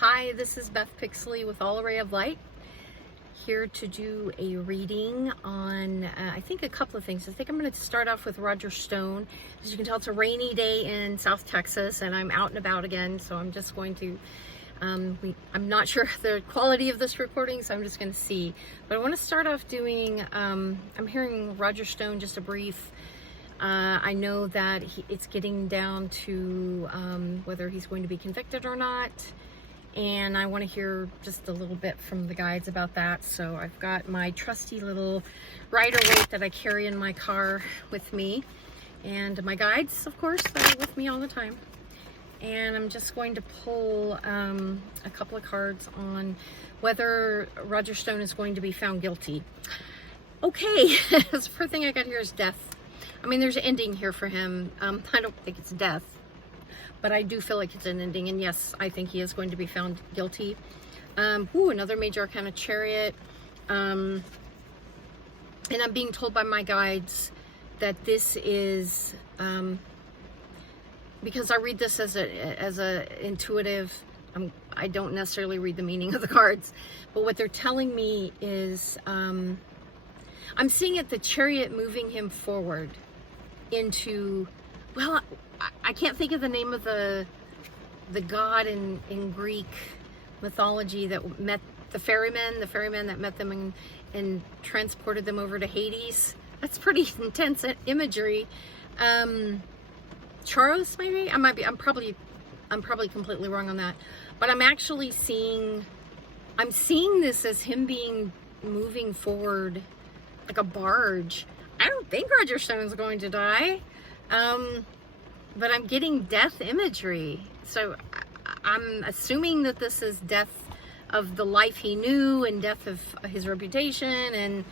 Hi, this is Beth Pixley with All Array of Light, here to do a reading on, I think, a couple of things. I think I'm going to start off with Roger Stone. As you can tell, it's a rainy day in South Texas, and I'm out and about again, so I'm just going to, I'm not sure the quality of this recording, so I'm just going to see. But I want to start off doing, I'm hearing Roger Stone, just a brief. I know that it's getting down to whether he's going to be convicted or not. And I want to hear just a little bit from the guides about that. So I've got my trusty little Rider-Waite that I carry in my car with me. And my guides, of course, that are with me all the time. And I'm just going to pull a couple of cards on whether Roger Stone is going to be found guilty. Okay, the first thing I got here is death. I mean, there's an ending here for him. I don't think it's death, but I do feel like it's an ending, and yes, I think he is going to be found guilty. Another major arcana, Chariot. And I'm being told by my guides that this is, because I read this as a intuitive, I don't necessarily read the meaning of the cards, but what they're telling me is, I'm seeing it, the Chariot moving him forward into, well, I can't think of the name of the god in Greek mythology that met the ferryman that met them and transported them over to Hades. That's pretty intense imagery. Charos, maybe? I'm probably completely wrong on that. But I'm actually seeing this as him moving forward like a barge. I don't think Roger Stone's going to die. But I'm getting death imagery. So I'm assuming that this is death of the life he knew and death of his reputation. And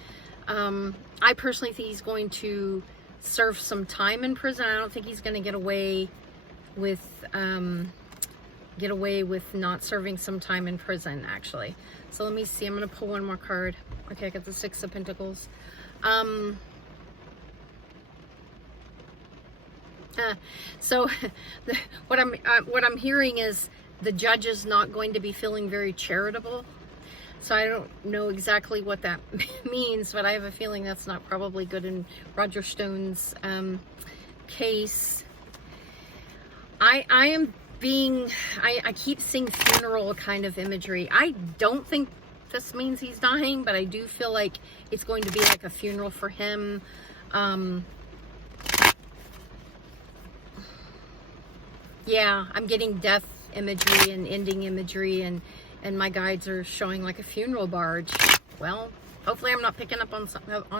I personally think he's going to serve some time in prison. I don't think he's going to get away with not serving some time in prison, actually. So let me see. I'm going to pull one more card. Okay, I got the Six of Pentacles. So what I'm hearing is the judge is not going to be feeling very charitable. So I don't know exactly what that means, but I have a feeling that's not probably good in Roger Stone's case. I keep seeing funeral kind of imagery. I don't think this means he's dying, but I do feel like it's going to be like a funeral for him. Yeah, I'm getting death imagery and ending imagery, and my guides are showing like a funeral barge. Well, hopefully I'm not picking up on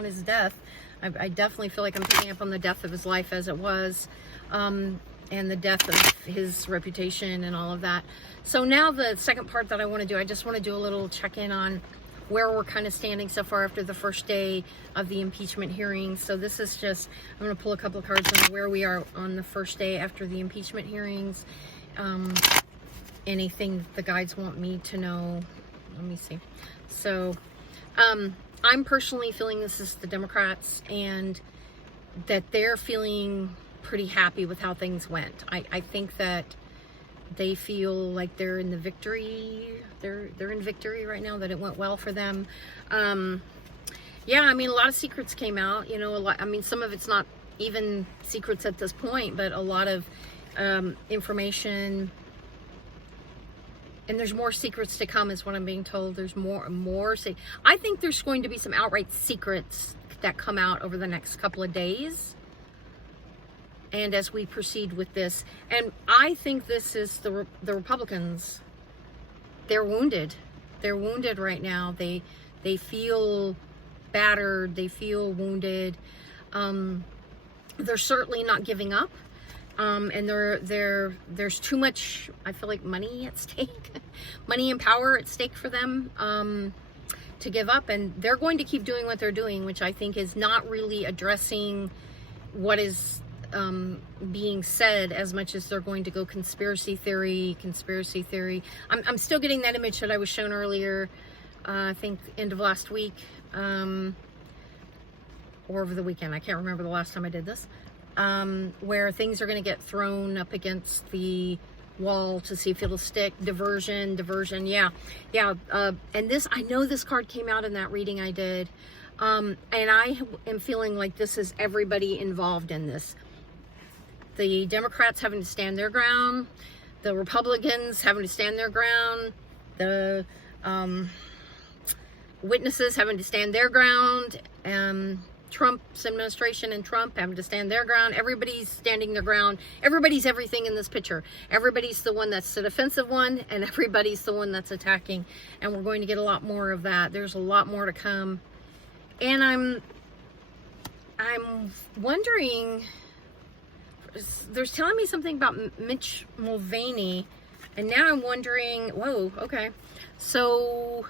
his death. I definitely feel like I'm picking up on the death of his life as it was, and the death of his reputation and all of that. So now the second part that I want to do, I just want to do a little check-in on where we're kind of standing so far after the first day of the impeachment hearings. So this is just, I'm going to pull a couple of cards on where we are on the first day after the impeachment hearings. Anything the guides want me to know. Let me see. So I'm personally feeling this is the Democrats, and that they're feeling pretty happy with how things went. I think that they feel like they're in the victory. They're in victory right now, that it went well for them. Yeah, I mean, a lot of secrets came out, you know, I mean, some of it's not even secrets at this point, but a lot of information, and there's more secrets to come is what I'm being told. There's more. I think there's going to be some outright secrets that come out over the next couple of days. And as we proceed with this, and I think this is the Republicans. They're wounded. They're wounded right now. They feel battered. They feel wounded. They're certainly not giving up. And there's too much, I feel like, money at stake, money and power at stake for them to give up. And they're going to keep doing what they're doing, which I think is not really addressing what is being said as much as they're going to go conspiracy theory. I'm still getting that image that I was shown earlier, I think end of last week, or over the weekend. I can't remember the last time I did this, where things are going to get thrown up against the wall to see if it'll stick. Diversion, yeah. And this, I know this card came out in that reading I did. And I am feeling like this is everybody involved in this. The Democrats having to stand their ground, the Republicans having to stand their ground, the witnesses having to stand their ground, Trump's administration and Trump having to stand their ground. Everybody's standing their ground. Everybody's everything in this picture. Everybody's the one that's the defensive one, and everybody's the one that's attacking. And we're going to get a lot more of that. There's a lot more to come. And I'm wondering, there's telling me something about Mitch Mulvaney, and now I'm wondering, whoa, okay. So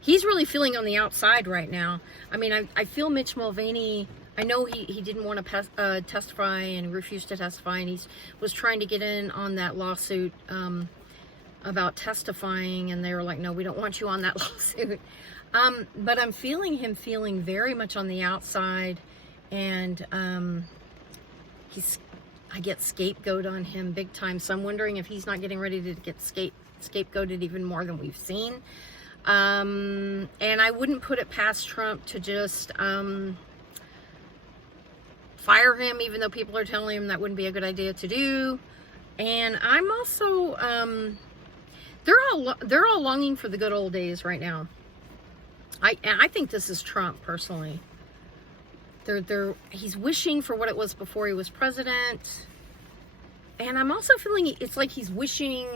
he's really feeling on the outside right now. I mean, I feel Mitch Mulvaney, I know he didn't want to testify and refused to testify, and he was trying to get in on that lawsuit about testifying, and they were like, no, we don't want you on that lawsuit. But I'm feeling him feeling very much on the outside, and I get scapegoat on him big time. So I'm wondering if he's not getting ready to get scapegoated even more than we've seen. And I wouldn't put it past Trump to just fire him, even though people are telling him that wouldn't be a good idea to do. And I'm also they're all longing for the good old days right now. I think this is Trump personally. He's wishing for what it was before he was president. And I'm also feeling it's like he's wishing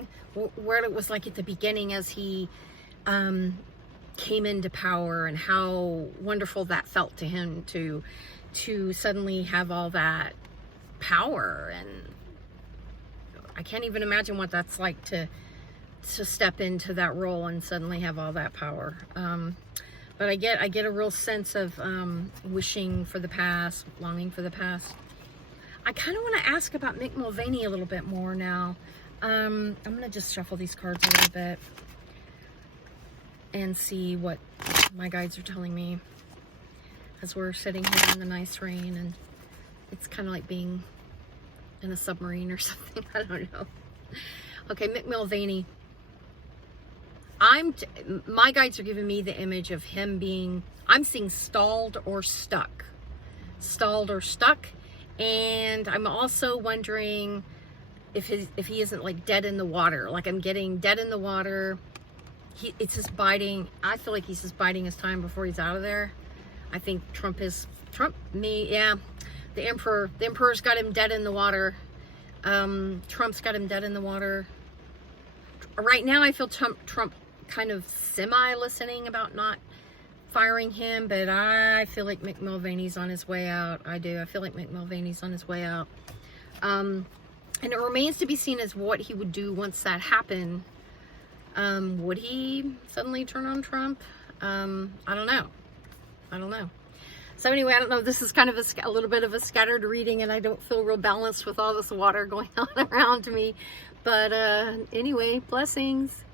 where it was like at the beginning as he came into power, and how wonderful that felt to him to suddenly have all that power. And I can't even imagine what that's like to step into that role and suddenly have all that power. But I get a real sense of wishing for the past, longing for the past. I kind of want to ask about Mick Mulvaney a little bit more now. I'm going to just shuffle these cards a little bit and see what my guides are telling me as we're sitting here in the nice rain, and it's kind of like being in a submarine or something. I don't know. Okay, Mick Mulvaney. My guides are giving me the image of him being, I'm seeing stalled or stuck. Stalled or stuck. And I'm also wondering if he isn't like dead in the water. Like I'm getting dead in the water. It's just biding. I feel like he's just biding his time before he's out of there. I think yeah. The emperor's got him dead in the water. Trump's got him dead in the water. Right now I feel Trump kind of semi-listening about not firing him, but I feel like Mick Mulvaney's on his way out. I do. I feel like Mick Mulvaney's on his way out. And it remains to be seen as what he would do once that happened. Would he suddenly turn on Trump? I don't know. So anyway, I don't know. This is kind of a little bit of a scattered reading, and I don't feel real balanced with all this water going on around me. But anyway, blessings.